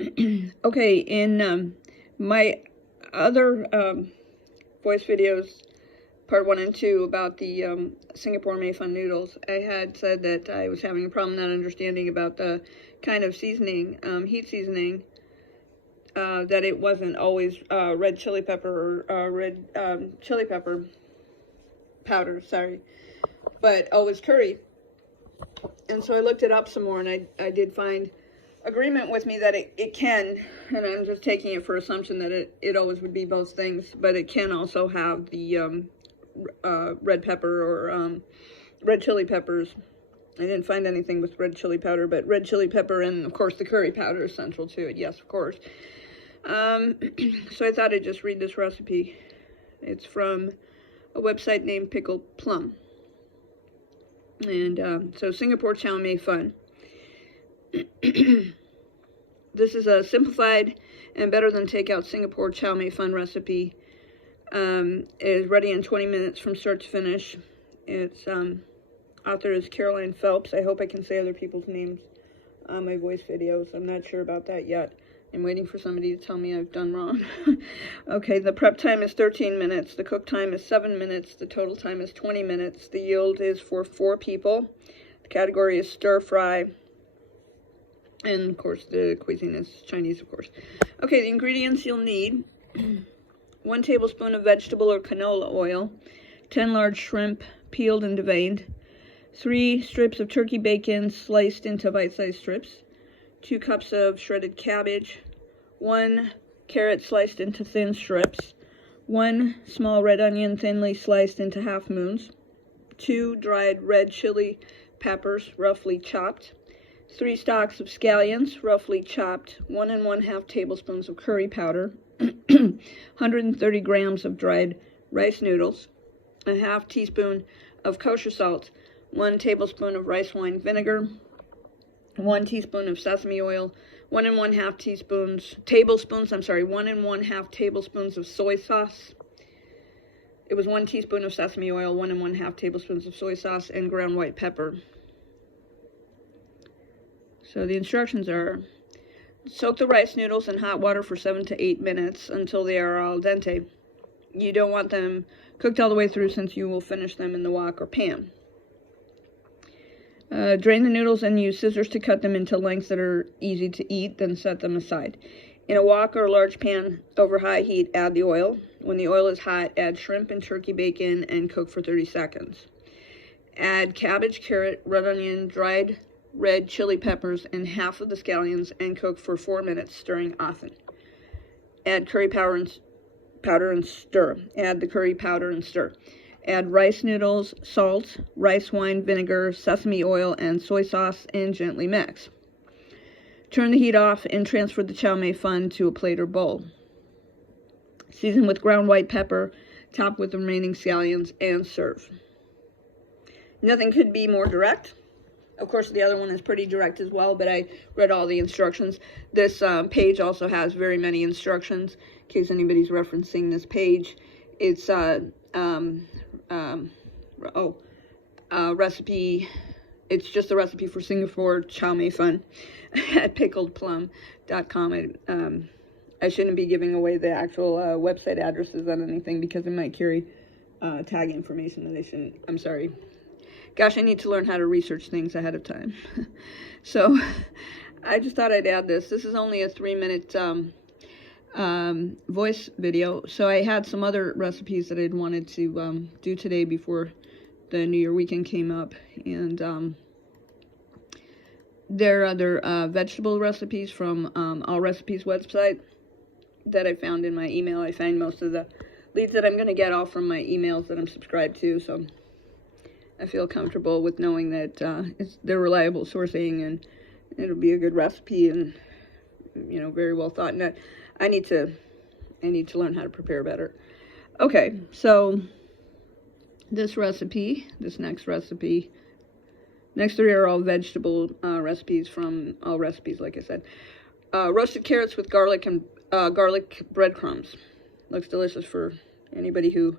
Okay, in my other voice videos, part 1 and 2, about the Singapore Mai Fun Noodles, I had said that I was having a problem not understanding about the kind of seasoning, heat seasoning, that it wasn't always red chili pepper or red chili pepper powder, sorry, but always curry. And so I looked it up some more, and I did find agreement with me that it can, and I'm just taking it for assumption that it always would be both things, but it can also have the red pepper or red chili peppers. I didn't find anything with red chili powder, but red chili pepper and, of course, the curry powder is central to it. Yes, of course. So I thought I'd just read this recipe. It's from a website named Pickled Plum. And so Singapore Chow Mai Fun. This is a simplified and better than takeout Singapore Chow Mai Fun recipe. It is ready in 20 minutes from start to finish. Its author is Caroline Phelps. I hope I can say other people's names on my voice videos. I'm not sure about that yet. I'm waiting for somebody to tell me I've done wrong. Okay, the prep time is 13 minutes. The cook time is 7 minutes. The total time is 20 minutes. The yield is for 4 people. The category is stir fry. And, of course, the cuisine is Chinese, of course. Okay, the ingredients you'll need. 1 tablespoon of vegetable or canola oil. 10 large shrimp, peeled and deveined. 3 strips of turkey bacon sliced into bite-sized strips. 2 cups of shredded cabbage. 1 carrot sliced into thin strips. 1 small red onion thinly sliced into half moons. 2 dried red chili peppers roughly chopped. 3 stalks of scallions, roughly chopped, 1 1/2 tablespoons of curry powder, 130 grams of dried rice noodles, a 1/2 teaspoon of kosher salt, 1 tablespoon of rice wine vinegar, 1 teaspoon of sesame oil, 1 1/2 tablespoons of soy sauce. It was 1 teaspoon of sesame oil, 1 1/2 tablespoons of soy sauce, and ground white pepper. So the instructions are: soak the rice noodles in hot water for 7 to 8 minutes until they are al dente. You don't want them cooked all the way through, since you will finish them in the wok or pan. Drain the noodles and use scissors to cut them into lengths that are easy to eat, then set them aside. In a wok or a large pan over high heat, add the oil. When the oil is hot, add shrimp and turkey bacon and cook for 30 seconds. Add cabbage, carrot, red onion, dried red chili peppers, and half of the scallions, and cook for 4 minutes, stirring often. Add curry powder and stir. Add the curry powder and stir. Add rice noodles, salt, rice wine vinegar, sesame oil, and soy sauce, and gently mix. Turn the heat off and transfer the chow mein fun to a plate or bowl. Season with ground white pepper, top with the remaining scallions, and serve. Nothing could be more direct. Of course, the other one is pretty direct as well, but I read all the instructions. This page also has very many instructions, in case anybody's referencing this page. It's recipe. It's just a recipe for Singapore Chow Mein Fun at pickledplum.com. I shouldn't be giving away the actual website addresses on anything, because it might carry tag information that I shouldn't. I'm sorry. Gosh, I need to learn how to research things ahead of time. So I just thought I'd add this. This is only a 3-minute voice video. So I had some other recipes that I'd wanted to do today before the New Year weekend came up. And there are other vegetable recipes from All Recipes website that I found in my email. I find most of the leads that I'm going to get all from my emails that I'm subscribed to. So I feel comfortable with knowing that they're reliable sourcing, and it'll be a good recipe, and very well thought. And I need to learn how to prepare better. Okay, so this next 3 are all vegetable recipes from All Recipes, like I said. Roasted carrots with garlic and garlic breadcrumbs. Looks delicious for anybody who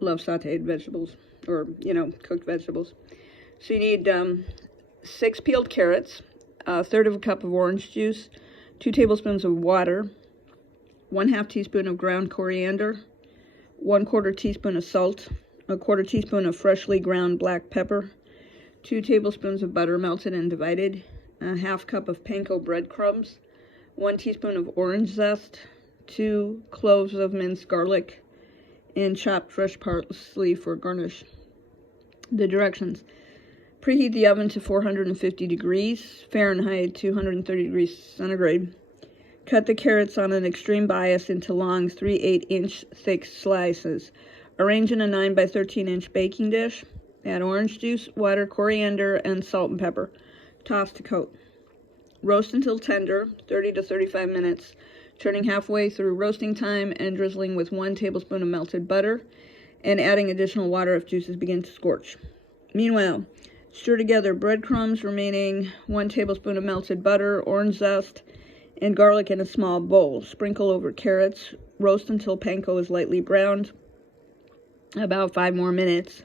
loves sauteed vegetables, or cooked vegetables. So you need 6 peeled carrots, 1/3 of a cup of orange juice, 2 tablespoons of water, 1/2 teaspoon of ground coriander, 1/4 teaspoon of salt, 1/4 teaspoon of freshly ground black pepper, 2 tablespoons of butter melted and divided, a 1/2 cup of panko breadcrumbs, 1 teaspoon of orange zest, 2 cloves of minced garlic, and chopped fresh parsley for garnish. The directions: preheat the oven to 450 degrees Fahrenheit, 230 degrees centigrade. Cut the carrots on an extreme bias into long 3/8-inch thick slices. Arrange in a 9 by 13-inch baking dish. Add orange juice, water, coriander, and salt and pepper. Toss to coat. Roast until tender, 30 to 35 minutes, turning halfway through roasting time and drizzling with 1 tablespoon of melted butter and adding additional water if juices begin to scorch. Meanwhile, stir together breadcrumbs, remaining 1 tablespoon of melted butter, orange zest, and garlic in a small bowl. Sprinkle over carrots. Roast until panko is lightly browned, about 5 more minutes.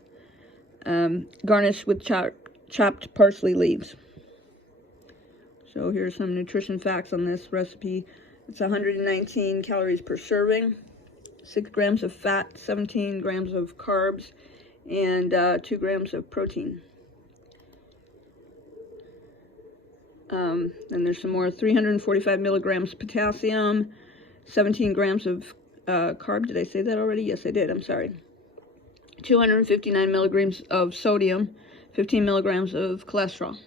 Garnish with chopped parsley leaves. So here's some nutrition facts on this recipe. It's 119 calories per serving, 6 grams of fat, 17 grams of carbs, and 2 grams of protein. Then there's some more: 345 milligrams potassium, 17 grams of carb. Did I say that already? Yes, I did. I'm sorry. 259 milligrams of sodium, 15 milligrams of cholesterol.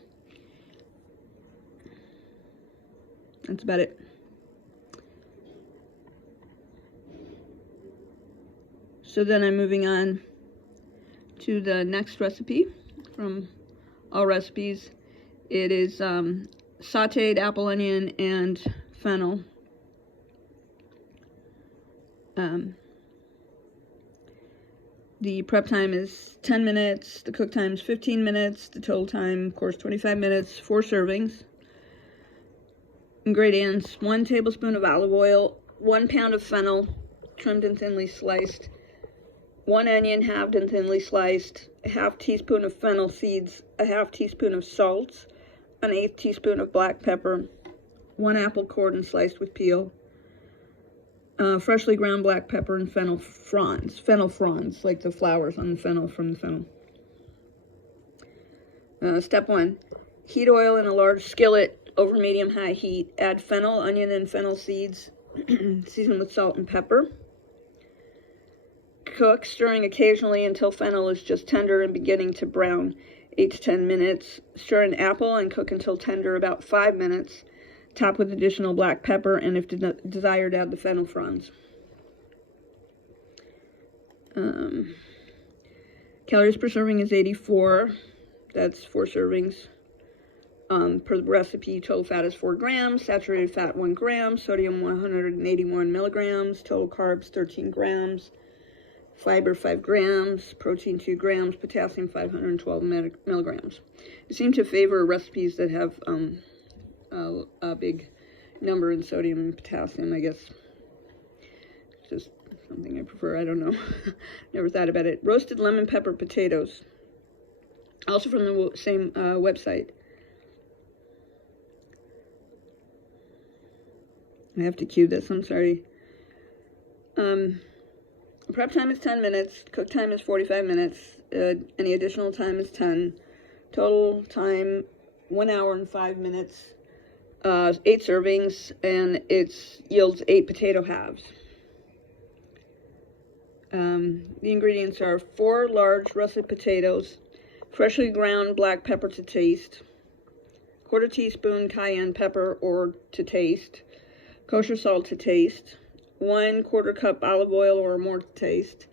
That's about it. So then I'm moving on to the next recipe from All Recipes. It is sauteed apple, onion, and fennel. The prep time is 10 minutes. The cook time is 15 minutes. The total time, of course, 25 minutes. 4 servings. Ingredients: 1 tablespoon of olive oil, 1 pound of fennel, trimmed and thinly sliced, 1 onion, halved and thinly sliced, a 1/2 teaspoon of fennel seeds, a 1/2 teaspoon of salt, 1/8 teaspoon of black pepper, 1 apple cored and sliced with peel, freshly ground black pepper, and fennel fronds, like the flowers on the fennel from the fennel. Step 1. Heat oil in a large skillet over medium-high heat. Add fennel, onion, and fennel seeds, season with salt and pepper. Cook, stirring occasionally until fennel is just tender and beginning to brown, 8 to 10 minutes. Stir in apple and cook until tender, about 5 minutes. Top with additional black pepper, and if desired, add the fennel fronds. Calories per serving is 84. That's 4 servings. Per the recipe, total fat is 4 grams, saturated fat 1 gram, sodium 181 milligrams, total carbs 13 grams, fiber 5 grams, protein 2 grams, potassium 512 milligrams. I seem to favor recipes that have a big number in sodium and potassium, I guess. It's just something I prefer. I don't know. Never thought about it. Roasted lemon pepper potatoes, also from the same website. I have to cue this, I'm sorry. Prep time is 10 minutes. Cook time is 45 minutes. Any additional time is 10. Total time, 1 hour and 5 minutes. 8 servings, and it yields 8 potato halves. The ingredients are 4 large russet potatoes, freshly ground black pepper to taste, 1/4 teaspoon cayenne pepper or to taste, kosher salt to taste, 1/4 cup olive oil or more to taste,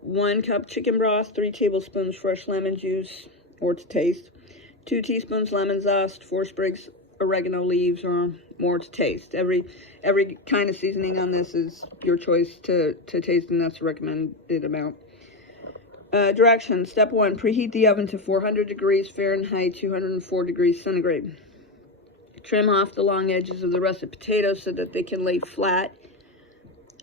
1 cup chicken broth, 3 tablespoons fresh lemon juice or to taste, 2 teaspoons lemon zest, 4 sprigs oregano leaves or more to taste. Every kind of seasoning on this is your choice to taste, and that's the recommended amount. Directions. Step 1. Preheat the oven to 400 degrees Fahrenheit, 204 degrees centigrade. Trim off the long edges of the russet potatoes so that they can lay flat.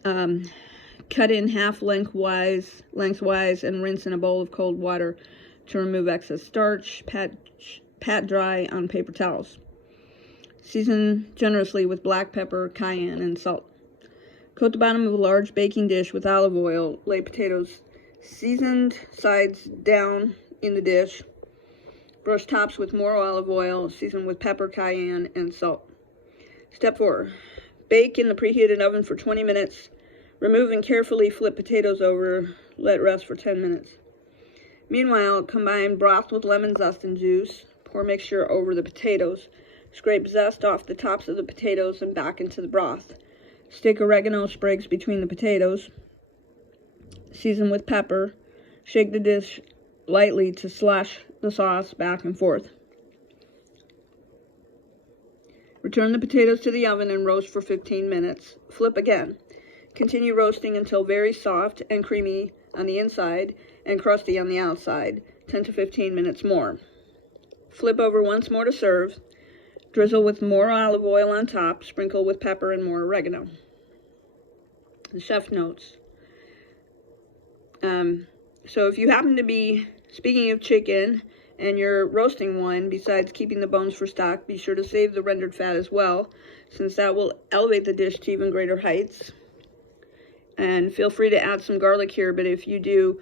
Cut in half lengthwise and rinse in a bowl of cold water to remove excess starch. Pat dry on paper towels. Season generously with black pepper, cayenne, and salt. Coat the bottom of a large baking dish with olive oil. Lay potatoes seasoned sides down in the dish. Brush tops with more olive oil, season with pepper, cayenne, and salt. Step 4. Bake in the preheated oven for 20 minutes. Remove and carefully flip potatoes over. Let rest for 10 minutes. Meanwhile, combine broth with lemon zest and juice. Pour mixture over the potatoes. Scrape zest off the tops of the potatoes and back into the broth. Stick oregano sprigs between the potatoes. Season with pepper. Shake the dish lightly to slosh the sauce back and forth. Return the potatoes to the oven and roast for 15 minutes. Flip again. Continue roasting until very soft and creamy on the inside and crusty on the outside, 10 to 15 minutes more. Flip over once more to serve. Drizzle with more olive oil on top. Sprinkle with pepper and more oregano. The chef notes. So if you happen to be, speaking of chicken, and you're roasting one, besides keeping the bones for stock, be sure to save the rendered fat as well, since that will elevate the dish to even greater heights. And feel free to add some garlic here, but if you do,